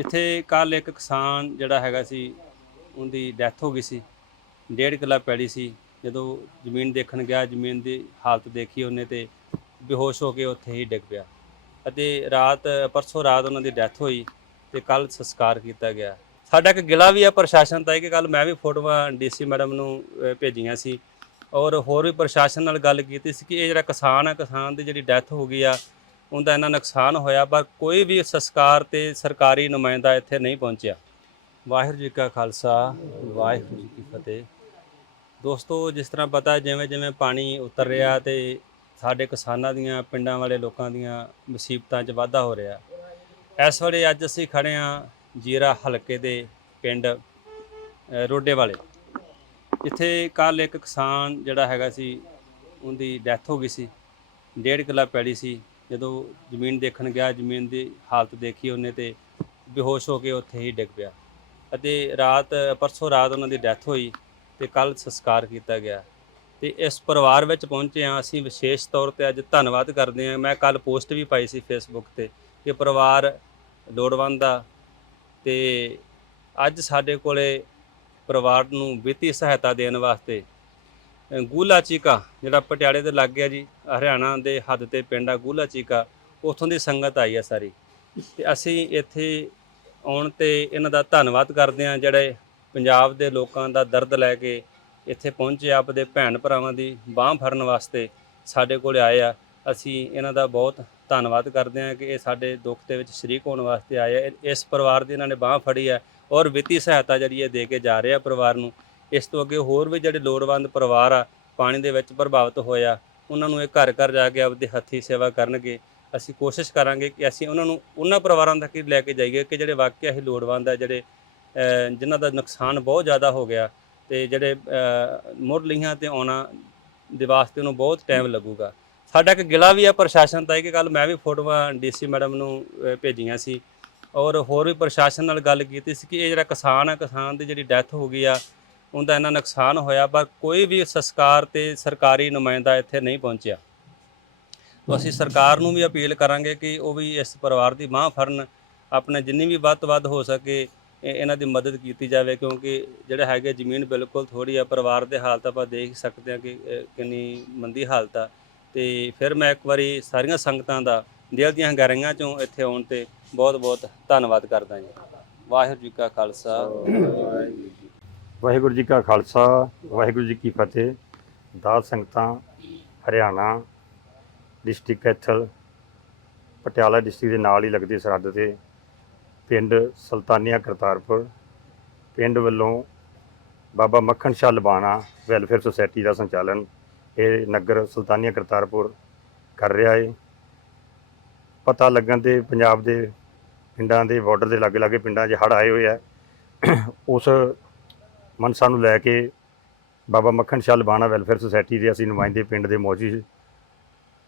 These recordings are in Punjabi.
ਇੱਥੇ ਕੱਲ ਇੱਕ ਕਿਸਾਨ ਜਿਹੜਾ ਹੈਗਾ ਸੀ, ਉਹਦੀ ਡੈਥ ਹੋ ਗਈ ਸੀ। ਡੇਢ ਕਿੱਲਾ ਪੈੜੀ ਸੀ। ਜਦੋਂ ਜ਼ਮੀਨ ਦੇਖਣ ਗਿਆ, ਜ਼ਮੀਨ ਦੀ ਹਾਲਤ ਦੇਖੀ ਉਹਨੇ ਤੇ ਬੇਹੋਸ਼ ਹੋ ਕੇ ਉੱਥੇ ਹੀ ਡਿੱਗ ਪਿਆ। ਅਤੇ ਰਾਤ, ਪਰਸੋਂ ਰਾਤ ਉਹਨਾਂ ਦੀ ਡੈਥ ਹੋਈ ਤੇ ਕੱਲ ਸੰਸਕਾਰ ਕੀਤਾ ਗਿਆ। ਸਾਡਾ ਇੱਕ ਗਿਲਾ ਵੀ ਹੈ ਪ੍ਰਸ਼ਾਸਨ ਤਾਂ ਕਿ ਕੱਲ ਮੈਂ ਵੀ ਫੋਟੋਆਂ ਡੀਸੀ ਮੈਡਮ ਨੂੰ ਭੇਜੀਆਂ ਸੀ। ਔਰ ਹੋਰ ਵੀ ਪ੍ਰਸ਼ਾਸਨ ਨਾਲ ਗੱਲ ਕੀਤੀ ਸੀ ਕਿ ਇਹ ਜਿਹੜਾ ਕਿਸਾਨ ਆ, ਕਿਸਾਨ ਦੀ ਜਿਹੜੀ ਡੈਥ ਹੋ ਗਈ ਆ ਉਹਦਾ ਇੰਨਾ ਨੁਕਸਾਨ ਹੋਇਆ, ਪਰ ਕੋਈ ਵੀ ਸੰਸਕਾਰ ਤੇ ਸਰਕਾਰੀ ਨੁਮਾਇੰਦਾ ਇੱਥੇ ਨਹੀਂ ਪਹੁੰਚਿਆ। ਵਾਹਿਗੁਰੂ ਜੀ ਕਾ ਖਾਲਸਾ, ਵਾਹਿਗੁਰੂ ਜੀ ਕੀ ਫਤਿਹ। ਦੋਸਤੋ, ਜਿਸ ਤਰ੍ਹਾਂ ਪਤਾ ਜਿਵੇਂ ਜਿਵੇਂ ਪਾਣੀ ਉਤਰ ਰਿਹਾ ਤੇ ਸਾਡੇ ਕਿਸਾਨਾਂ ਦੀਆਂ, ਪਿੰਡਾਂ ਵਾਲੇ ਲੋਕਾਂ ਦੀਆਂ ਮੁਸੀਬਤਾਂ 'ਚ ਵਾਧਾ ਹੋ ਰਿਹਾ। ਇਸ ਵੇਲੇ ਅੱਜ ਅਸੀਂ ਖੜੇ ਹਾਂ ਜੀਰਾ ਹਲਕੇ ਦੇ ਪਿੰਡ ਰੋਡੇ ਵਾਲੇ। ਇੱਥੇ ਕੱਲ ਇੱਕ ਕਿਸਾਨ ਜਿਹੜਾ ਹੈਗਾ ਸੀ, ਉਹਦੀ ਡੈਥ ਹੋ ਗਈ ਸੀ। ਡੇਢ ਕਿੱਲਾ ਪੈੜੀ ਸੀ। ਜਦੋਂ ਜ਼ਮੀਨ ਦੇਖਣ ਗਿਆ, ਜ਼ਮੀਨ ਦੀ ਹਾਲਤ ਦੇਖੀ ਉਹਨੇ ਤੇ ਬੇਹੋਸ਼ ਹੋ ਕੇ ਉੱਥੇ ਹੀ ਡਿੱਗ ਪਿਆ ਅਤੇ ਰਾਤ, ਪਰਸੋਂ ਰਾਤ ਉਹਨਾਂ ਦੀ ਡੈਥ ਹੋਈ ਤੇ ਕੱਲ ਸੰਸਕਾਰ ਕੀਤਾ ਗਿਆ। ਤੇ ਇਸ ਪਰਿਵਾਰ ਵਿੱਚ ਪਹੁੰਚੇ ਹਾਂ ਅਸੀਂ ਵਿਸ਼ੇਸ਼ ਤੌਰ ਤੇ ਅੱਜ ਧੰਨਵਾਦ ਕਰਦੇ ਹਾਂ। ਮੈਂ ਕੱਲ ਪੋਸਟ ਵੀ ਪਾਈ ਸੀ ਫੇਸਬੁੱਕ ਤੇ ਕਿ ਪਰਿਵਾਰ ਲੋੜਵੰਦ ਆ ਤੇ ਅੱਜ ਸਾਡੇ ਕੋਲੇ ਪਰਿਵਾਰ ਨੂੰ ਵਿੱਤੀ ਸਹਾਇਤਾ ਦੇਣ ਵਾਸਤੇ ਗੂਲਾ ਚੀਕਾ, ਜਿਹੜਾ ਪਟਿਆਲੇ ਦੇ ਲਾਗੇ ਆ ਜੀ, ਹਰਿਆਣਾ ਦੇ ਹੱਦ ਤੇ ਪਿੰਡ ਆ ਗੂਲਾ ਚੀਕਾ, ਉੱਥੋਂ ਦੀ ਸੰਗਤ ਆਈ ਆ ਸਾਰੀ। ਤੇ ਅਸੀਂ ਇੱਥੇ ਆਉਣ ਤੇ ਇਹਨਾਂ ਦਾ ਧੰਨਵਾਦ ਕਰਦੇ ਹਾਂ, ਜਿਹੜੇ ਪੰਜਾਬ ਦੇ ਲੋਕਾਂ ਦਾ ਦਰਦ ਲੈ ਕੇ ਇੱਥੇ ਪਹੁੰਚੇ ਆਪਦੇ ਭੈਣ ਭਰਾਵਾਂ ਦੀ ਬਾਹ ਫੜਨ ਵਾਸਤੇ ਸਾਡੇ ਕੋਲ ਆਏ ਆ। ਅਸੀਂ ਇਹਨਾਂ ਦਾ ਬਹੁਤ ਧੰਨਵਾਦ ਕਰਦੇ ਹਾਂ ਕਿ ਇਹ ਸਾਡੇ ਦੁੱਖ ਦੇ ਵਿੱਚ ਸ਼ਰੀਕ ਹੋਣ ਵਾਸਤੇ ਆਏ ਆ। ਇਸ ਪਰਿਵਾਰ ਦੀ ਇਹਨਾਂ ਨੇ ਬਾਹ ਫੜੀ ਹੈ ਔਰ ਵਿੱਤੀ ਸਹਾਇਤਾ ਜਿਹੜੀ ਇਹ ਦੇ ਕੇ ਜਾ ਰਹੇ ਆ ਪਰਿਵਾਰ ਨੂੰ। ਇਸ ਤੋਂ ਅੱਗੇ ਹੋਰ ਵੀ ਜਿਹੜੇ ਲੋੜਵੰਦ ਪਰਿਵਾਰ ਆ ਪਾਣੀ ਦੇ ਵਿੱਚ ਪ੍ਰਭਾਵਿਤ ਹੋਇਆ ਉਹਨਾਂ ਨੂੰ ਇਹ ਘਰ ਘਰ ਜਾ ਕੇ ਆਪਦੇ ਹੱਥੀ ਸੇਵਾ ਕਰਨਗੇ। ਅਸੀਂ ਕੋਸ਼ਿਸ਼ ਕਰਾਂਗੇ ਕਿ ਅਸੀਂ ਉਹਨਾਂ ਨੂੰ ਉਹਨਾਂ ਪਰਿਵਾਰਾਂ ਤੱਕ ਹੀ ਲੈ ਕੇ ਜਾਈਏ ਕਿ ਜਿਹੜੇ ਵਾਕਿਆ ਹੀ ਲੋੜਵੰਦ ਆ ਜਿਹੜੇ ਅਹ, ਜਿਨ੍ਹਾਂ ਦਾ ਨੁਕਸਾਨ ਬਹੁਤ ਜ਼ਿਆਦਾ ਹੋ ਗਿਆ ਤੇ ਜਿਹੜੇ ਅਹ, ਮੁੜ ਲੀਹਾਂ ਤੇ ਆਉਣਾ ਦੇ ਵਾਸਤੇ ਉਹਨੂੰ ਬਹੁਤ ਟਾਈਮ ਲੱਗੂਗਾ। ਸਾਡਾ ਇੱਕ ਗਿਲਾ ਵੀ ਆ ਪ੍ਰਸ਼ਾਸਨ ਤਾਂ ਕਿ ਕੱਲ ਮੈਂ ਵੀ ਫੋਟੋਆਂ ਡੀਸੀ ਮੈਡਮ ਨੂੰ ਭੇਜੀਆਂ ਸੀ। ਔਰ ਹੋਰ ਵੀ ਪ੍ਰਸ਼ਾਸਨ ਨਾਲ ਗੱਲ ਕੀਤੀ ਸੀ ਕਿ ਇਹ ਜਿਹੜਾ ਕਿਸਾਨ ਆ ਕਿਸਾਨ ਦੀ ਜਿਹੜੀ ਡੈਥ ਹੋ ਗਈ ਆ ਉਹਦਾ ਇੰਨਾ ਨੁਕਸਾਨ ਹੋਇਆ ਪਰ ਕੋਈ ਵੀ ਸੰਸਕਾਰ ਤੇ ਸਰਕਾਰੀ ਨੁਮਾਇੰਦਾ ਇੱਥੇ ਨਹੀਂ ਪਹੁੰਚਿਆ। ਤਾਂ ਅਸੀਂ ਸਰਕਾਰ ਨੂੰ ਵੀ ਅਪੀਲ ਕਰਾਂਗੇ ਕਿ ਉਹ ਵੀ ਇਸ ਪਰਿਵਾਰ ਦੀ ਬਾਂਹ ਫੜਨ ਆਪਣੇ ਜਿੰਨੀ ਵੀ ਵੱਧ ਤੋਂ ਵੱਧ ਹੋ ਸਕੇ ਇਹ- ਇਹਨਾਂ ਦੀ ਮਦਦ ਕੀਤੀ ਜਾਵੇ ਕਿਉਂਕਿ ਜਿਹੜੇ ਹੈਗੇ ਜ਼ਮੀਨ ਬਿਲਕੁਲ ਥੋੜੀ ਆ ਪਰਿਵਾਰ ਦੇ ਹਾਲਤ ਆਪਾਂ ਦੇਖ ਸਕਦੇ ਹਾਂ ਕਿ ਕਿੰਨੀ ਮੰਦੀ ਹਾਲਤ ਆ। ਤੇ ਫਿਰ ਮੈਂ ਇੱਕ ਵਾਰੀ ਸਾਰੀਆਂ ਸੰਗਤਾਂ ਦਾ ਦਿਲ ਦੀਆਂ ਗਹਿਰਾਈਆਂ ਚੋਂ ਇੱਥੇ ਆਉਣ ਤੇ ਬਹੁਤ ਬਹੁਤ ਧੰਨਵਾਦ ਕਰਦਾ ਜੀ। ਵਾਹਿਗੁਰੂ ਜੀ ਕਾ ਖਾਲਸਾ। ਵਾਹਿਗੁਰੂ ਜੀ ਕਾ ਖਾਲਸਾ, ਵਾਹਿਗੁਰੂ ਜੀ ਕੀ ਫਤਿਹ। ਦਾਸ ਸੰਗਤਾਂ, ਹਰਿਆਣਾ ਡਿਸਟ੍ਰਿਕਟ ਕੈਥਲ, ਪਟਿਆਲਾ ਡਿਸਟ੍ਰਿਕਟ ਦੇ ਨਾਲ ਹੀ ਲੱਗਦੀ ਸਰਹੱਦ ਤੇ, ਪਿੰਡ ਸੁਲਤਾਨੀਆ ਕਰਤਾਰਪੁਰ, ਪਿੰਡ ਵੱਲੋਂ ਬਾਬਾ ਮੱਖਣ ਸ਼ਾਹ ਲਬਾਣਾ ਵੈਲਫੇਅਰ ਸੁਸਾਇਟੀ ਦਾ ਸੰਚਾਲਨ ਇਹ ਨਗਰ ਸੁਲਤਾਨੀਆ ਕਰਤਾਰਪੁਰ ਕਰ ਰਿਹਾ ਏ। ਪਤਾ ਲੱਗਣ ਤੇ ਪੰਜਾਬ ਦੇ ਪਿੰਡਾਂ ਦੇ ਬਾਰਡਰ ਦੇ ਲਾਗੇ ਲਾਗੇ ਪਿੰਡਾਂ 'ਚ ਹੜ੍ਹ ਆਏ ਹੋਏ ਆ। ਉਸ ਮਨਸਾ ਨੂੰ ਲੈ ਕੇ ਬਾਬਾ ਮੱਖਣ ਸ਼ਾਹ ਲਬਾਣਾ ਵੈਲਫੇਅਰ ਸੁਸਾਇਟੀ ਦੇ ਅਸੀਂ ਨੁਮਾਇੰਦੇ ਪਿੰਡ ਦੇ ਮੌਜੂਦ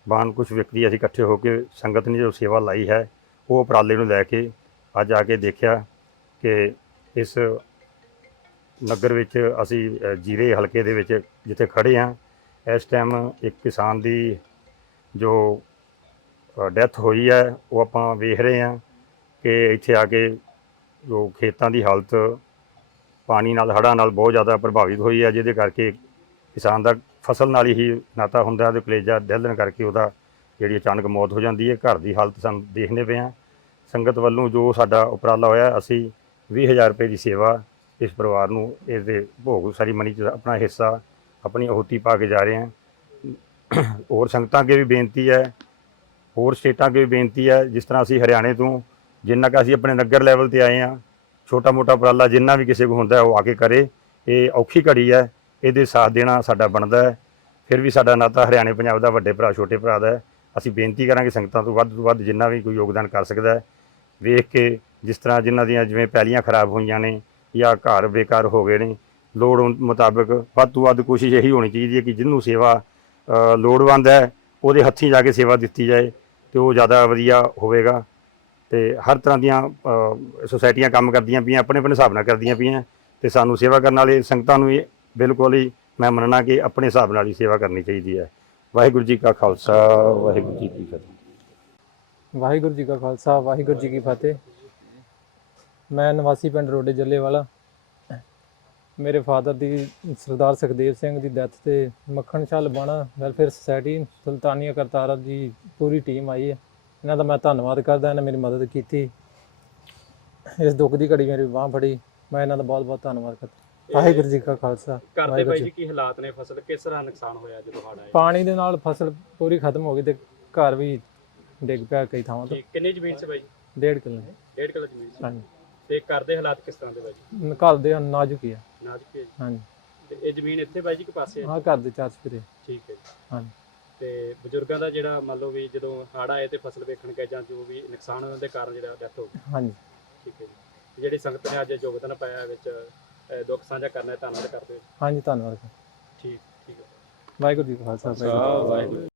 ਬਾਨ ਕੁਝ ਵਿਅਕਤੀ ਅਸੀਂ ਇਕੱਠੇ ਹੋ ਕੇ ਸੰਗਤ ਨੇ ਜੋ ਸੇਵਾ ਲਾਈ ਹੈ, ਉਹ ਉਪਰਾਲੇ ਨੂੰ ਲੈ ਕੇ ਅੱਜ ਆ ਕੇ ਦੇਖਿਆ ਕਿ ਇਸ ਨਗਰ ਵਿੱਚ ਅਸੀਂ ਜੀਰੇ ਹਲਕੇ ਦੇ ਵਿੱਚ ਜਿੱਥੇ ਖੜੇ ਹਾਂ, ਇਸ ਟਾਈਮ ਇੱਕ ਕਿਸਾਨ ਦੀ ਜੋ ਡੈਥ ਹੋਈ ਹੈ, ਉਹ ਆਪਾਂ ਵੇਖ ਰਹੇ ਹਾਂ ਕਿ ਇੱਥੇ ਆ ਕੇ ਜੋ ਖੇਤਾਂ ਦੀ ਹਾਲਤ ਪਾਣੀ ਨਾਲ, ਹੜ੍ਹਾਂ ਨਾਲ ਬਹੁਤ ਜ਼ਿਆਦਾ ਪ੍ਰਭਾਵਿਤ ਹੋਈ ਹੈ, ਜਿਹਦੇ ਕਰਕੇ ਕਿਸਾਨ ਦਾ ਫਸਲ ਨਾਲ ਹੀ ਨਾਤਾ ਹੁੰਦਾ ਤੇ ਕਲੇਜਾ ਡਹਿਲਣ ਕਰਕੇ ਉਹਦਾ ਜਿਹੜੀ ਅਚਾਨਕ ਮੌਤ ਹੋ ਜਾਂਦੀ ਹੈ। ਘਰ ਦੀ ਹਾਲਤ ਸਾਨੂੰ ਦੇਖਦੇ ਪਏ ਹਾਂ। ਸੰਗਤ ਵੱਲੋਂ ਜੋ ਸਾਡਾ ਉਪਰਾਲਾ ਹੋਇਆ, ਅਸੀਂ 20000 ਰੁਪਏ ਦੀ ਸੇਵਾ ਇਸ ਪਰਿਵਾਰ ਨੂੰ ਇਸ ਦੇ ਭੋਗ ਸੈਰੀਮਨੀ 'ਚ ਆਪਣਾ ਹਿੱਸਾ, ਆਪਣੀ ਅਹੁਤੀ ਪਾ ਕੇ ਜਾ ਰਹੇ ਹਾਂ। ਹੋਰ ਸੰਗਤਾਂ ਅੱਗੇ ਵੀ ਬੇਨਤੀ ਹੈ, ਹੋਰ ਸਟੇਟਾਂ ਅੱਗੇ ਵੀ ਬੇਨਤੀ ਹੈ, ਜਿਸ ਤਰ੍ਹਾਂ ਅਸੀਂ ਹਰਿਆਣੇ ਤੋਂ ਜਿੰਨਾ ਕੁ ਅਸੀਂ ਆਪਣੇ ਨਗਰ ਲੈਵਲ ਤੇ ਆਏ ਹਾਂ ਛੋਟਾ ਮੋਟਾ ਉਪਰਾਲਾ ਜਿੰਨਾ ਵੀ ਕਿਸੇ ਕੋ ਹੁੰਦਾ ਉਹ ਆ ਕੇ ਕਰੇ। ਇਹ ਔਖੀ ਘੜੀ ਹੈ, ਇਹਦੇ ਸਾਥ ਦੇਣਾ ਸਾਡਾ ਬਣਦਾ ਹੈ। ਫਿਰ ਵੀ ਸਾਡਾ ਨਾਤਾ ਹਰਿਆਣੇ ਪੰਜਾਬ ਦਾ ਵੱਡੇ ਭਰਾ, ਛੋਟੇ ਭਰਾ ਦਾ ਅਸੀਂ ਬੇਨਤੀ ਕਰਾਂਗੇ ਸੰਗਤਾਂ ਤੋਂ ਵੱਧ ਤੋਂ ਵੱਧ ਜਿੰਨਾ ਵੀ ਕੋਈ ਯੋਗਦਾਨ ਕਰ ਸਕਦਾ ਹੈ, ਵੇਖ ਕੇ ਜਿਸ ਤਰ੍ਹਾਂ ਜਿਨ੍ਹਾਂ ਦੀਆਂ ਜਿਵੇਂ ਪੈਲੀਆਂ ਖਰਾਬ ਹੋਈਆਂ ਨੇ ਜਾਂ ਘਰ ਬੇਕਾਰ ਹੋ ਗਏ ਨੇ, ਲੋੜ ਮੁਤਾਬਕ ਵੱਧ ਤੋਂ ਵੱਧ ਕੋਸ਼ਿਸ਼ ਇਹੀ ਹੋਣੀ ਚਾਹੀਦੀ ਹੈ ਕਿ ਜਿਹਨੂੰ ਸੇਵਾ ਲੋੜਵੰਦ ਹੈ, ਉਹਦੇ ਹੱਥੀਂ ਜਾ ਕੇ ਸੇਵਾ ਦਿੱਤੀ ਜਾਏ ਤੇ ਉਹ ਜ਼ਿਆਦਾ ਵਧੀਆ ਹੋਵੇਗਾ। ਤੇ ਹਰ ਤਰ੍ਹਾਂ ਦੀਆਂ ਸੁਸਾਇਟੀਆਂ ਕੰਮ ਕਰਦੀਆਂ ਪਈਆਂ ਆਪਣੇ ਆਪਣੇ ਹਿਸਾਬ ਨਾਲ ਕਰਦੀਆਂ ਪਈਆਂ। ਤੇ ਸਾਨੂੰ ਸੇਵਾ ਕਰਨ ਵਾਲੇ ਸੰਗਤਾਂ ਨੂੰ ਇਹ ਬਿਲਕੁਲ ਹੀ ਮੈਂ ਮੰਨਣਾ ਕਿ ਆਪਣੇ ਹਿਸਾਬ ਨਾਲ ਹੀ ਸੇਵਾ ਕਰਨੀ ਚਾਹੀਦੀ ਹੈ। ਵਾਹਿਗੁਰੂ ਜੀ ਕਾ ਖਾਲਸਾ, ਵਾਹਿਗੁਰੂ ਜੀ ਕੀ ਫਤਿਹ। ਵਾਹਿਗੁਰੂ ਜੀ ਕਾ ਖਾਲਸਾ, ਵਾਹਿਗੁਰੂ ਜੀ ਕੀ ਫਤਿਹ। ਮੈਂ ਨਿਵਾਸੀ ਪਿੰਡ ਰੋਡੇ ਜੱਲੇਵਾਲਾ ਮੇਰੇ ਫਾਦਰ ਦੀ ਸਰਦਾਰ ਸੁਖਦੇਵ ਸਿੰਘ ਦੀ ਡੈਥ ਤੇ ਮੱਖਣ ਸ਼ਾਹ ਲਬਾਣਾ ਵੈਲਫੇਅਰ ਸੁਸਾਇਟੀ ਸੁਲਤਾਨੀਆ ਕਰਤਾਰਾ ਦੀ ਪੂਰੀ ਟੀਮ ਆਈ ਹੈ। ਇਹਨਾਂ ਦਾ ਮੈਂ ਧੰਨਵਾਦ ਕਰਦਾ ਇਹਨਾਂ ਮੇਰੀ ਮਦਦ ਕੀਤੀ। ਇਸ ਦੁੱਖ ਦੀ ਘੜੀ ਮੇਰੀ ਬਾਹ ਫੜੀ। ਮੈਂ ਇਹਨਾਂ ਦਾ ਬਹੁਤ ਬਹੁਤ ਧੰਨਵਾਦ ਕਰਦਾ। ਵਾਹਿਗੁਰੂ ਜੀ ਕਾ ਖਾਲਸਾ ਘਰ ਦੇ ਵਾਹਿਗੁਰੂ ਬਾਈ ਜੀ ਕੀ ਹਾਲਾਤ ਨੇ ਫਸਲ? ਕਿਸ ਤਰ੍ਹਾਂ ਨੁਕਸਾਨ ਹੋਇਆ ਜਦੋਂ ਹੜ੍ਹ ਆਏ ਪਾਣੀ ਦੇ ਨਾਲ ਫਸਲ ਪੂਰੀ ਖਤਮ ਹੋ ਗਈ ਤੇ ਘਰ ਵੀ ਡਿੱਗ ਪਿਆ ਕਈ ਥਾਵਾਂ ਤੋਂ। ਕਿੰਨੀ ਜ਼ਮੀਨ ਸੀ ਬਾਈ? ਡੇਢ ਕਿੱਲੇ। ਡੇਢ ਕਿੱਲਾ ਜ਼ਮੀਨ ਸੀ। ਹਾਂਜੀ। ਤੇ ਘਰ ਦੇ ਹਾਲਾਤ ਕਿਸ ਤਰ੍ਹਾਂ ਦੇ ਬਾਈ ਜੀ? ਘਰ ਦੇ ਨਾਜ਼ੁਕ ਹੀ ਆ। ਨਾਜ਼ੁਕ ਹੈ। ਹਾਂਜੀ। ਤੇ ਇਹ ਜ਼ਮੀਨ ਇੱਥੇ ਬਾਈ ਜੀ ਕਿ ਪਾਸੇ ਹੈ ਹਾਂ ਘਰ ਦੇ ਚਾਰ ਚਫੇਰੇ। ਠੀਕ ਹੈ ਜੀ। ਹਾਂਜੀ। ਤੇ ਬਜ਼ੁਰਗਾਂ ਦਾ ਜਿਹੜਾ ਮੰਨ ਲਓ ਵੀ ਜਦੋਂ ਹੜ੍ਹ ਆਏ ਤੇ ਫਸਲ ਵੇਖਣ ਗਏ ਜਾਂ ਜੋ ਵੀ ਨੁਕਸਾਨ ਹੋਣ ਦੇ ਕਾਰਨ ਜਿਹੜਾ ਡੈਥ ਹੋ ਗਈ ਹਾਂਜੀ। ਠੀਕ ਹੈ ਜੀ। ਤੇ ਜਿਹੜੀ ਸੰਗਤ ਨੇ ਅੱਜ ਯੋਗਦਾਨ ਪਾਇਆ ਵਿੱਚ ਅਹ, ਦੁੱਖ ਸਾਂਝਾ ਕਰਨਾ ਹੈ ਧੰਨਵਾਦ ਕਰਦੇ ਹਾਂ। ਹਾਂਜੀ ਧੰਨਵਾਦ। ਠੀਕ ਠੀਕ ਹੈ। ਵਾਹਿਗੁਰੂ ਜੀ ਕਾ ਖਾਲਸਾ ਵਾਹਿਗੁਰੂ ਜੀ ਕੀ ਫਤਿਹ। ਵਾਹਿਗੁਰੂ।